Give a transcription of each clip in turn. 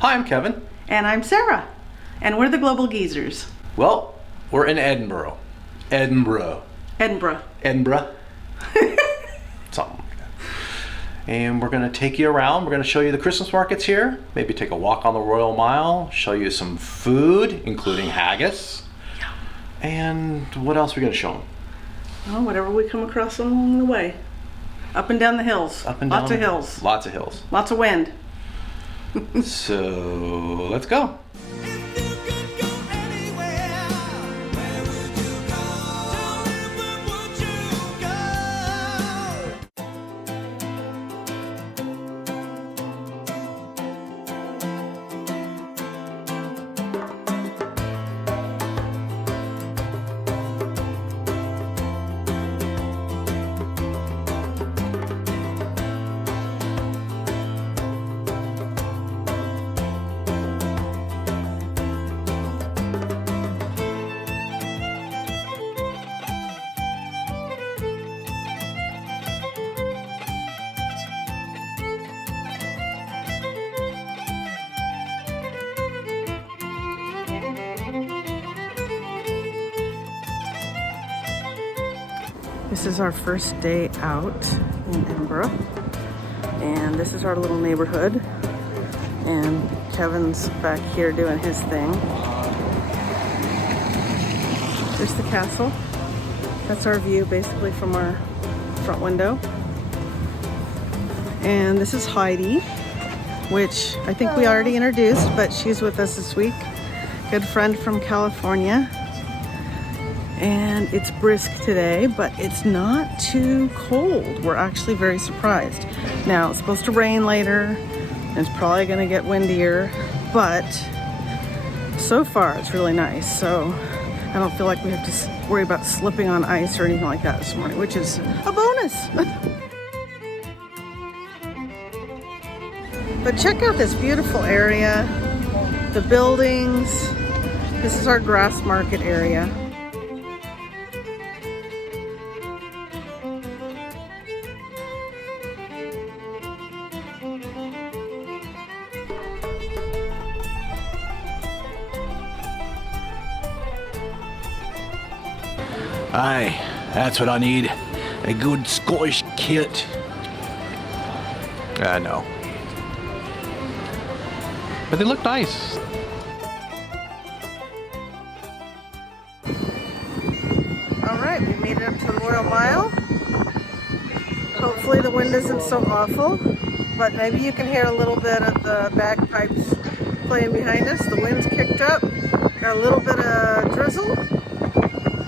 Hi, I'm Kevin. And I'm Sarah. And we're the Global Geezers. Well, we're in Edinburgh. Edinburgh. Edinburgh. Something like that. And we're going to take you around. We're going to show you the Christmas markets here. Maybe take a walk on the Royal Mile. Show you some food, including haggis. Yeah. And what else are we going to show them? Oh, whatever we come across along the way. Up and down the hills. Up and down. Lots of hills. Lots of hills. Lots of wind. So, let's go. This is our first day out in Edinburgh, and this is our little neighborhood, and Kevin's back here doing his thing. There's the castle. That's our view basically from our front window. And this is Heidi, which I think we already introduced, but she's with us this week. Good friend from California. And it's brisk today, but it's not too cold. We're actually very surprised. Now, it's supposed to rain later, and it's probably gonna get windier, but so far it's really nice. So I don't feel like we have to worry about slipping on ice or anything like that this morning, which is a bonus. But check out this beautiful area, the buildings. This is our grass market area. Aye, that's what I need. A good Scottish kilt. I know. But they look nice. Alright, we made it up to the Royal Mile. Hopefully the wind isn't so awful, but maybe you can hear a little bit of the bagpipes playing behind us. The wind's kicked up, got a little bit of drizzle,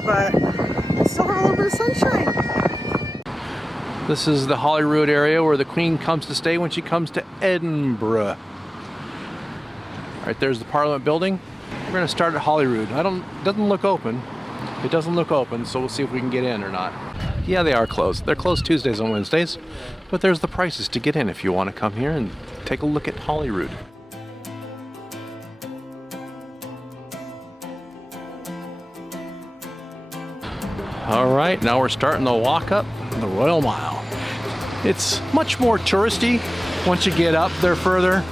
but we still have a little bit of sunshine. This is the Holyrood area where the Queen comes to stay when she comes to Edinburgh. Right there's the Parliament building. We're going to start at Holyrood. It doesn't look open. It doesn't look open, so we'll see if we can get in or not. Yeah, they are closed. They're closed Tuesdays and Wednesdays, but there's the prices to get in if you want to come here and take a look at Holyrood. All right, now we're starting the walk up the Royal Mile. It's much more touristy once you get up there further.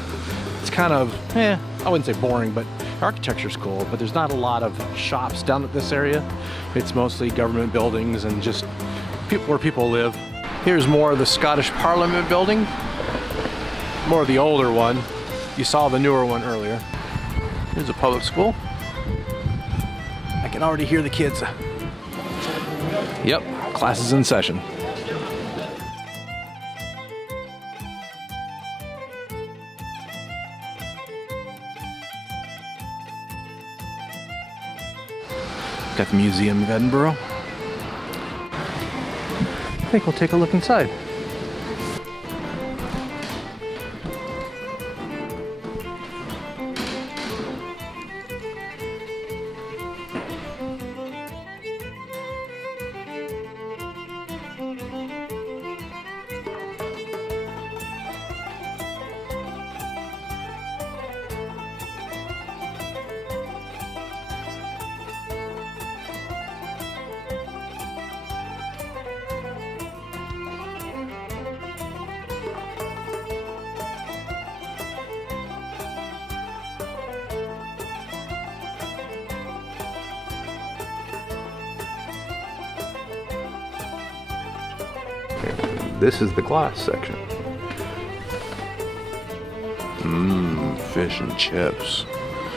It's kind of, I wouldn't say boring, but architecture's cool, but there's not a lot of shops down at this area. It's mostly government buildings and just where people live. Here's more of the Scottish Parliament building, more of the older one. You saw the newer one earlier. Here's a public school. I can already hear the kids. Yep, class is in session. Got the Museum of Edinburgh. I think we'll take a look inside. This is the glass section. Fish and chips.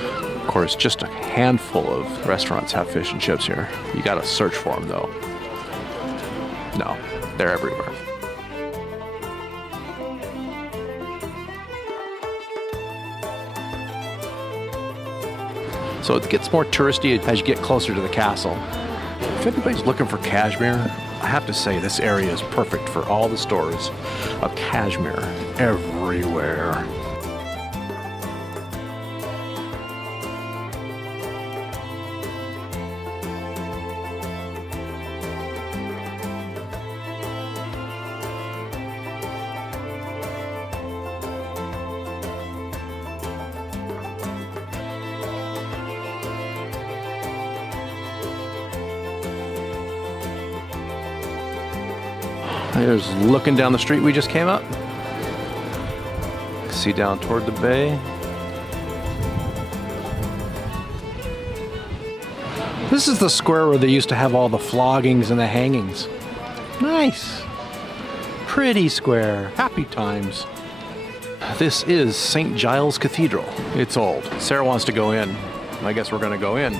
Of course, just a handful of restaurants have fish and chips here. You gotta search for them though. No, they're everywhere. So it gets more touristy as you get closer to the castle. If anybody's looking for cashmere, I have to say this area is perfect for all the stores of cashmere everywhere. There's looking down the street we just came up. See down toward the bay. This is the square where they used to have all the floggings and the hangings. Nice. Pretty square. Happy times. This is St. Giles Cathedral. It's old. Sarah wants to go in. I guess we're gonna go in.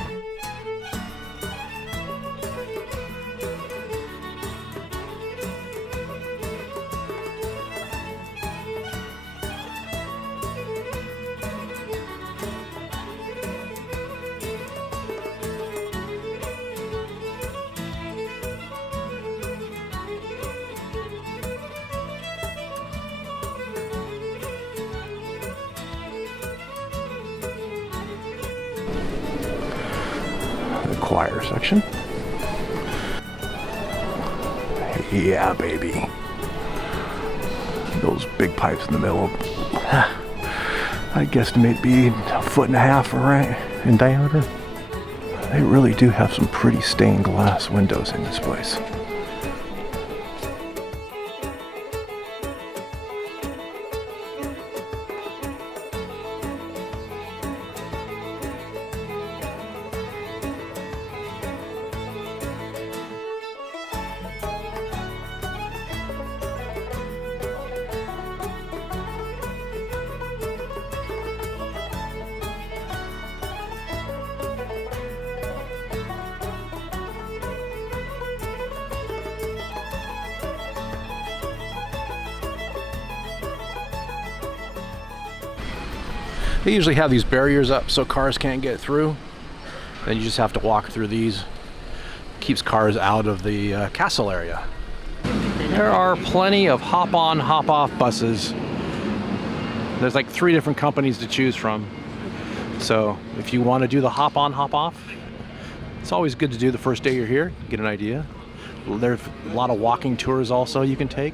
Choir section. Yeah, baby. Those big pipes in the middle. I guesstimate be 1.5 feet right in diameter. They really do have some pretty stained glass windows in this place. They usually have these barriers up so cars can't get through. Then you just have to walk through these. Keeps cars out of the castle area. There are plenty of hop-on, hop-off buses. There's like 3 different companies to choose from. So if you want to do the hop-on, hop-off, it's always good to do the first day you're here, get an idea. There's a lot of walking tours also you can take.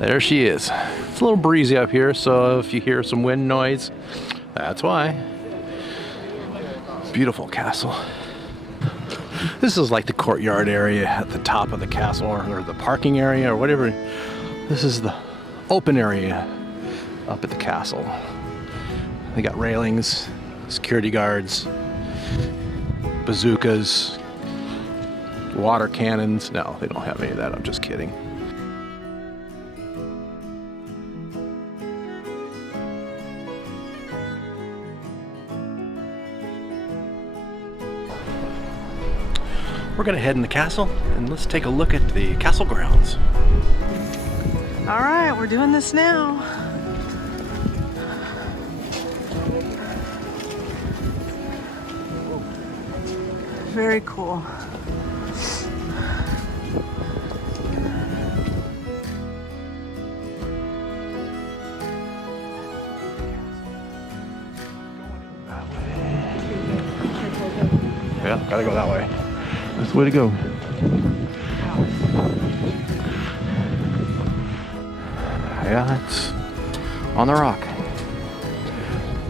There she is. It's a little breezy up here, so if you hear some wind noise, that's why. Beautiful castle. This is like the courtyard area at the top of the castle, or the parking area, or whatever. This is the open area up at the castle. They got railings, security guards, bazookas, water cannons. No, they don't have any of that, I'm just kidding. We're gonna head in the castle and let's take a look at the castle grounds. All right, we're doing this now. Very cool. Yeah, gotta go that way. That's the way to go. Yeah, it's on the rock.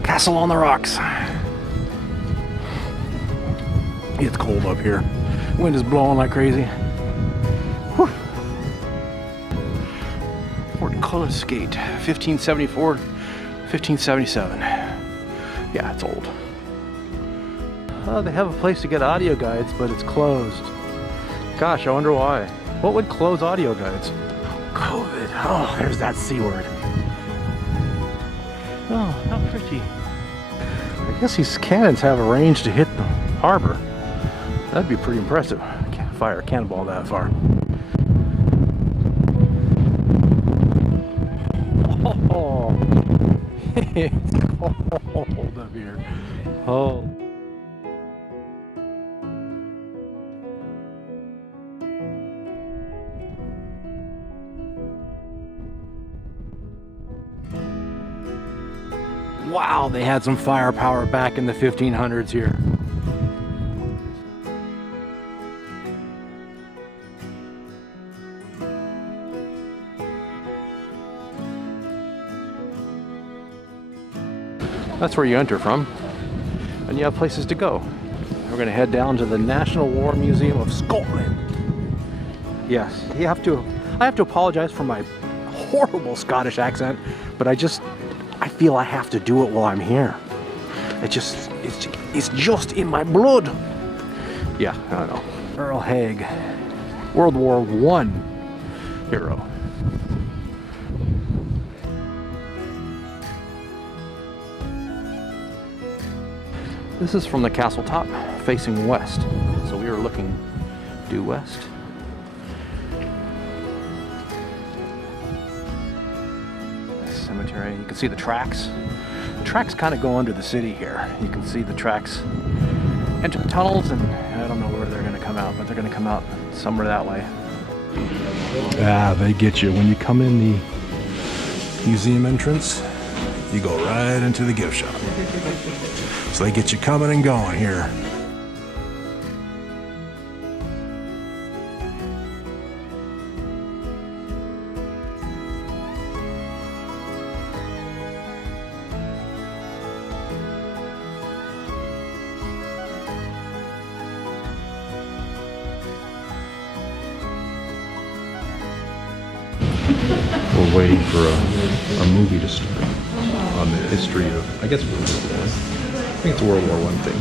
Castle on the rocks. It's cold up here. Wind is blowing like crazy. Whew. Portcullis Gate, 1574, 1577. Yeah, it's old. They have a place to get audio guides, but it's closed. Gosh, I wonder why. What would close audio guides? COVID. Oh, there's that C word. Oh, how pretty. I guess these cannons have a range to hit the harbor. That'd be pretty impressive. Can't fire a cannonball that far. Oh, it's cold up here. Oh. Wow, they had some firepower back in the 1500s here. That's where you enter from, and you have places to go. We're going to head down to the National War Museum of Scotland. Yes, I have to apologize for my horrible Scottish accent, but I feel I have to do it while I'm here. It's just in my blood. Yeah, I don't know. Earl Haig, World War I hero. This is from the castle top, facing west. So we were looking due west. Cemetery. You can see the tracks. The tracks kind of go under the city here. You can see the tracks enter the tunnels, and I don't know where they're going to come out, but they're going to come out somewhere that way. Ah, they get you. When you come in the museum entrance, you go right into the gift shop. So they get you coming and going here. We're waiting for a movie to start on the history of, I guess, World War I. I think it's a World War I thing.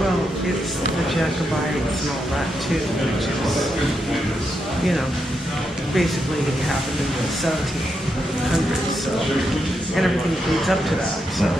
Well, it's the Jacobites and all that too, which is, you know, basically it happened in the 1700s, so, and everything leads up to that, so.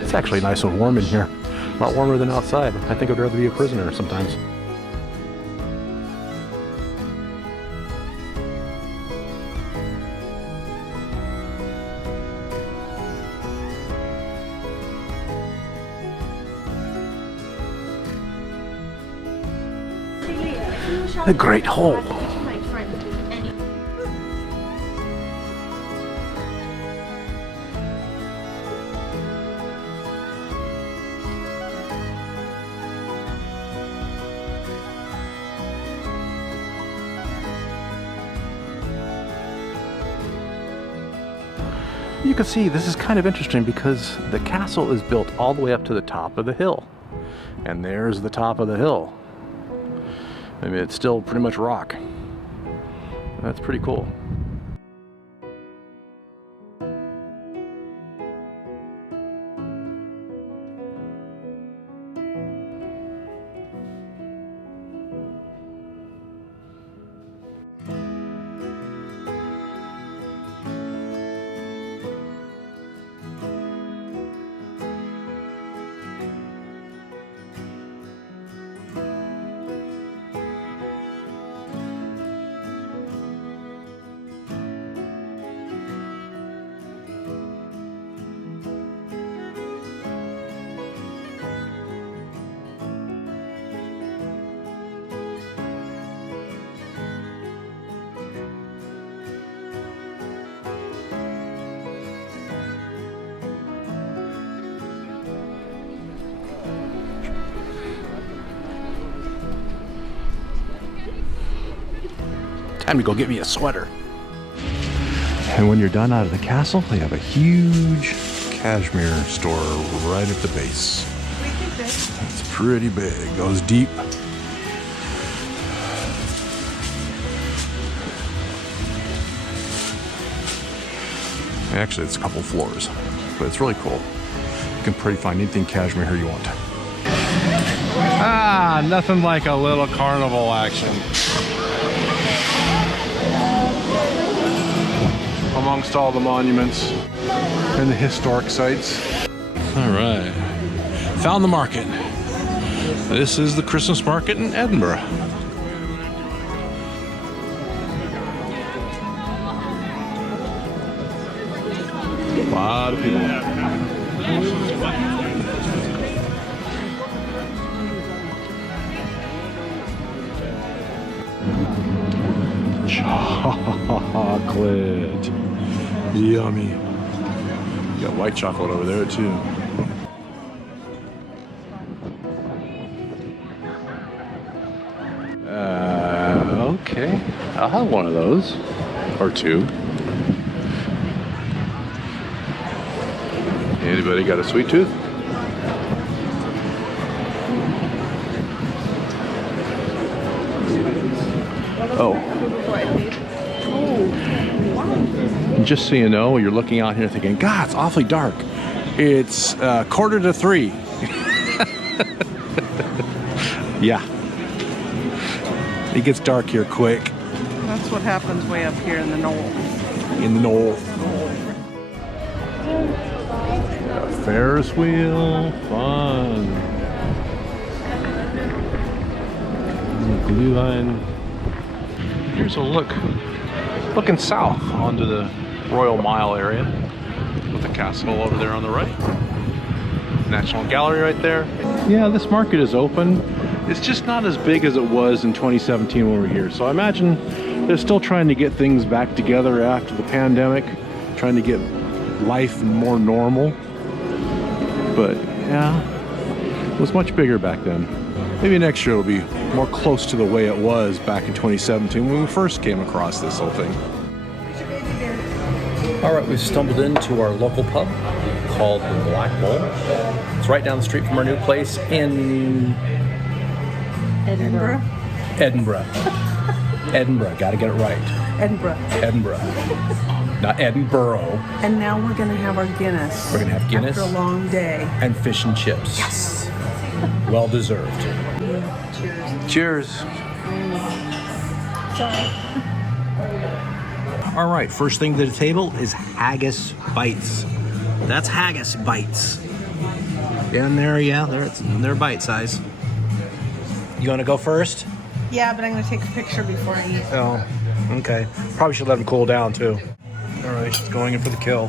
It's actually nice and warm in here. A lot warmer than outside. I think I'd rather be a prisoner sometimes. The Great Hole. You can see this is kind of interesting because the castle is built all the way up to the top of the hill. And there's the top of the hill. I mean, it's still pretty much rock. That's pretty cool. Time to go get me a sweater. And when you're done out of the castle, they have a huge cashmere store right at the base. It's pretty big, goes deep. Actually, it's a couple floors, but it's really cool. You can pretty find anything cashmere here you want. Ah, nothing like a little carnival action. Amongst all the monuments and the historic sites. All right, found the market. This is the Christmas market in Edinburgh. A lot of people. Chocolate. Yummy. You got white chocolate over there too. Okay. I'll have one of those. Or two. Anybody got a sweet tooth? Oh. Just so you know, you're looking out here thinking, God, it's awfully dark. It's 2:45. Yeah. It gets dark here quick. That's what happens way up here in the knoll. In the knoll. A Ferris wheel, fun. Glue line. Here's a look. Looking south onto the Royal Mile area with the castle over there on the right. National Gallery right there. Yeah, this market is open. It's just not as big as it was in 2017 when we were here. So I imagine they're still trying to get things back together after the pandemic, trying to get life more normal. But yeah, it was much bigger back then. Maybe next year it'll be more close to the way it was back in 2017 when we first came across this whole thing. All right, we've stumbled into our local pub called the Black Bull. It's right down the street from our new place in Edinburgh. Edinburgh. Edinburgh, gotta get it right. Edinburgh. Edinburgh. Not Edinburgh. And now we're gonna have our Guinness. We're gonna have Guinness. After a long day. And fish and chips. Yes. Well deserved. Cheers. Sorry. All right, first thing to the table is haggis bites. That's haggis bites. In there, yeah, they're bite size. You want to go first? Yeah, but I'm gonna take a picture before I eat. Oh, okay. Probably should let them cool down too. All right, she's going in for the kill.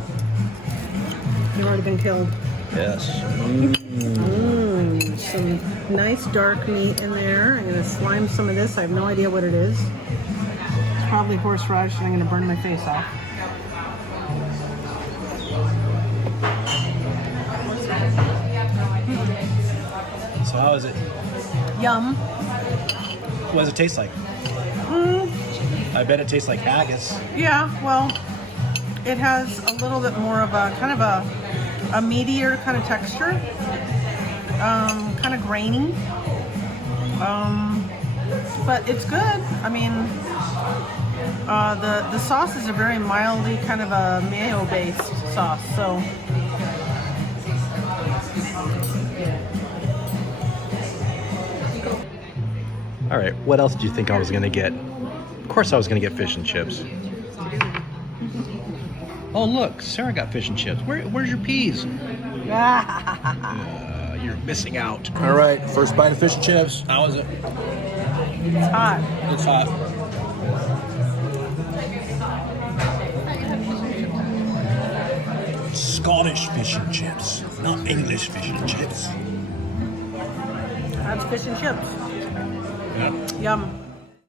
You've already been killed. Yes. Some nice dark meat in there. I'm gonna slime some of this. I have no idea what it is. It's probably horseradish, and I'm gonna burn my face off. So how is it? Yum. What does it taste like? I bet it tastes like haggis. Yeah, well, it has a little bit more of a kind of a meatier kind of texture. kind of grainy. But it's good. I mean, the sauce is a very mildly kind of a mayo-based sauce, so. All right, what else did you think I was gonna get? Of course I was gonna get fish and chips. Oh look, Sarah got fish and chips. Where's your peas? You're missing out. All right, first bite of fish and chips. How is it? It's hot. It's hot. Scottish fish and chips, not English fish and chips. That's fish and chips. Yeah. Yum.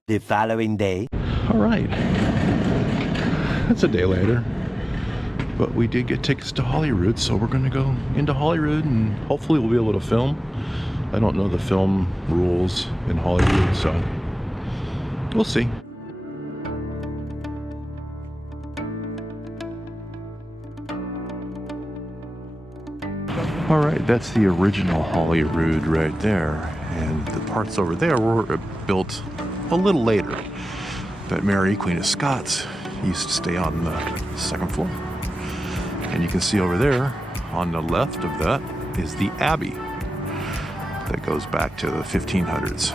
The following day. All right. That's a day later. But we did get tickets to Holyrood, so we're going to go into Holyrood and hopefully we'll be able to film. I don't know the film rules in Holyrood, so we'll see. All right, that's the original Holyrood right there. And the parts over there were built a little later. But Mary, Queen of Scots, used to stay on the second floor. And you can see over there, on the left of that, is the Abbey. That goes back to the 1500s.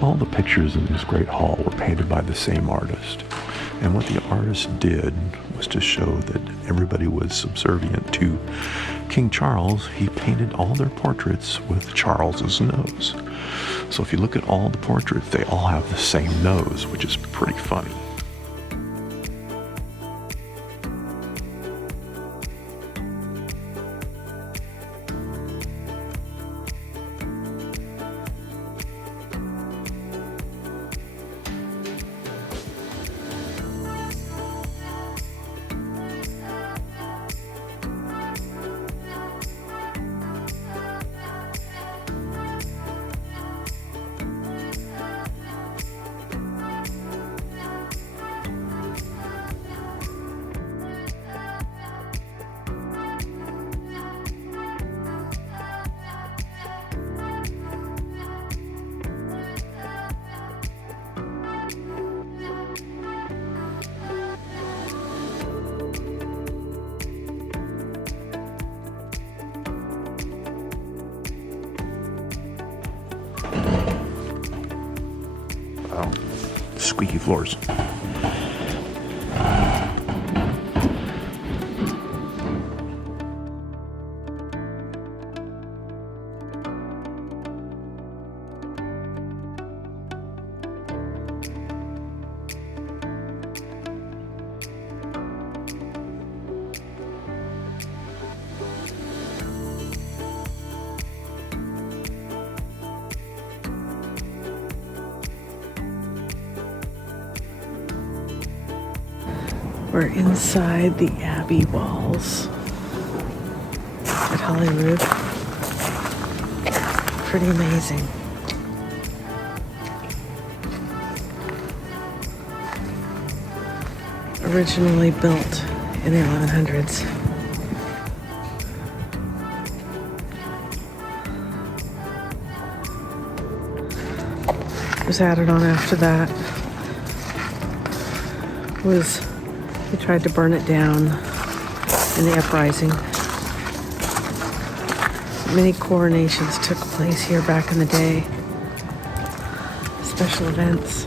All the pictures in this great hall were painted by the same artist. And what the artist did was to show that everybody was subservient to King Charles. He painted all their portraits with Charles's nose. So if you look at all the portraits, they all have the same nose, which is pretty funny. Wow, squeaky floors. We're inside the Abbey walls at Holyrood. Pretty amazing. Originally built in the 1100s. Was added on after that. They tried to burn it down in the uprising. Many coronations took place here back in the day. Special events.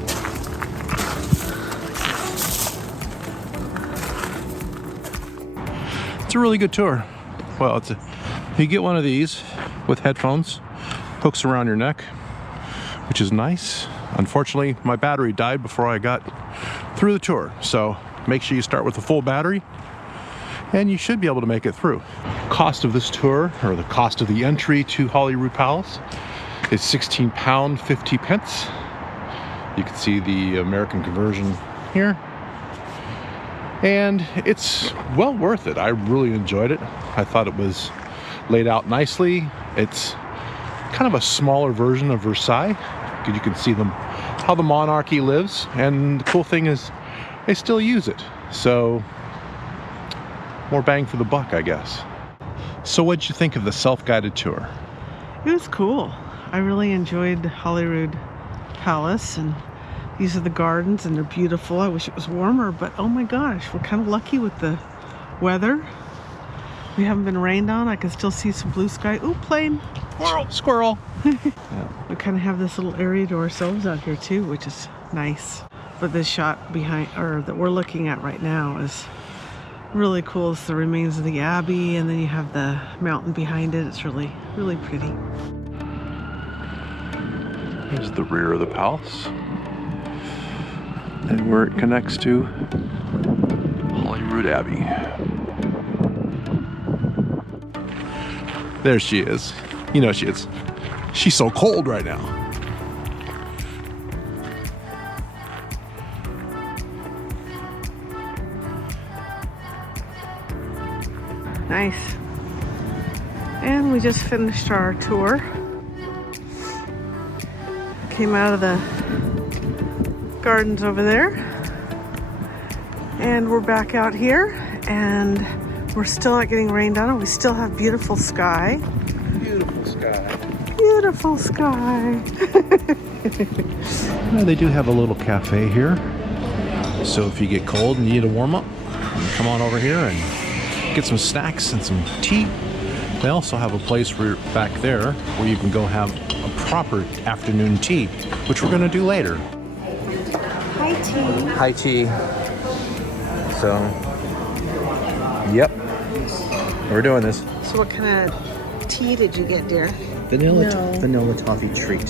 It's a really good tour. Well, you get one of these with headphones, hooks around your neck, which is nice. Unfortunately, my battery died before I got through the tour, so make sure you start with a full battery and you should be able to make it through. Cost of this tour, or the cost of the entry to Holyrood Palace, is £16 50 pence. You can see the American conversion here, and it's well worth it. I really enjoyed it. I thought it was laid out nicely. It's kind of a smaller version of Versailles. You can see how the monarchy lives, and the cool thing is they still use it, so more bang for the buck, I guess. So what'd you think of the self-guided tour? It was cool. I really enjoyed Holyrood Palace, and these are the gardens and they're beautiful. I wish it was warmer, but oh my gosh, we're kind of lucky with the weather. We haven't been rained on. I can still see some blue sky. Ooh, plane. Squirrel. We kind of have this little area to ourselves out here too, which is nice. But this shot behind, or that we're looking at right now, is really cool. It's the remains of the Abbey, and then you have the mountain behind it. It's really, really pretty. Here's the rear of the palace, and where it connects to Holyrood Abbey. There she is. You know she is. She's so cold right now. Nice. And we just finished our tour. Came out of the gardens over there. And we're back out here, and we're still not getting rained on, and we still have beautiful sky. Beautiful sky. Beautiful sky. Well, they do have a little cafe here. So if you get cold and you need a warm up, come on over here and get some snacks and some tea. They also have a place back there where you can go have a proper afternoon tea, which we're going to do later. Hi, tea. High tea. So, yep, we're doing this. So what kind of tea did you get, dear? Vanilla toffee treat.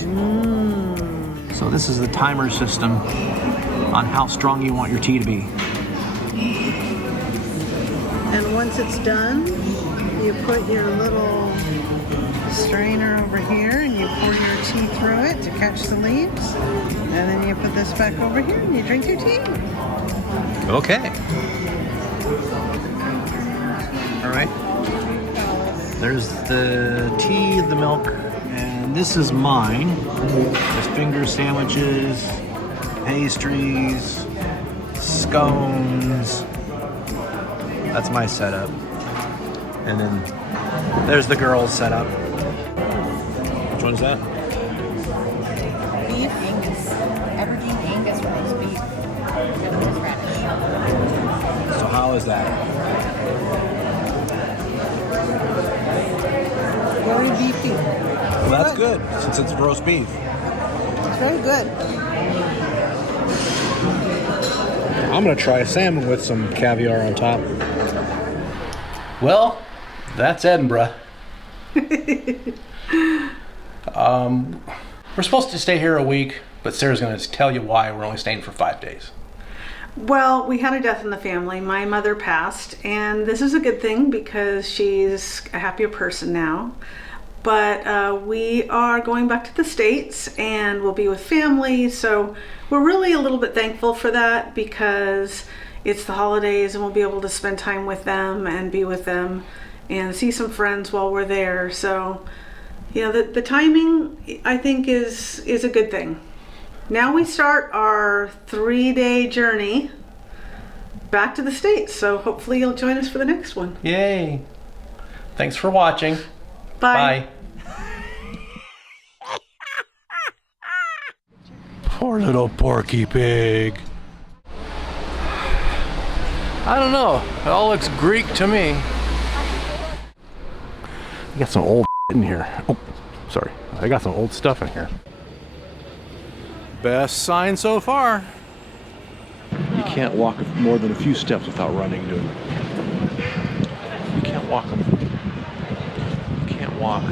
So this is the timer system on how strong you want your tea to be. And once it's done, you put your little strainer over here and you pour your tea through it to catch the leaves. And then you put this back over here and you drink your tea. Okay. All right. There's the tea, the milk, and this is mine. There's finger sandwiches, pastries, scones. That's my setup. And then there's the girls' setup. Which one's that? Beef Angus. Aberdeen Angus roast beef. And horseradish. So how is that? Very beefy. Well, that's good, since it's roast beef. It's very good. I'm gonna try salmon with some caviar on top. Well, that's Edinburgh. We're supposed to stay here a week, but Sarah's gonna tell you why we're only staying for 5 days. Well, we had a death in the family. My mother passed, and this is a good thing because she's a happier person now. But we are going back to the States and we'll be with family. So we're really a little bit thankful for that because it's the holidays and we'll be able to spend time with them and be with them and see some friends while we're there. So, you know, the timing, I think, is a good thing. Now we start our 3-day journey back to the States. So hopefully you'll join us for the next one. Yay. Thanks for watching. Bye. Poor little Porky Pig. I don't know. It all looks Greek to me. I got some old in here. Oh, sorry. I got some old stuff in here. Best sign so far. You can't walk more than a few steps without running into it. You can't walk them. You can't walk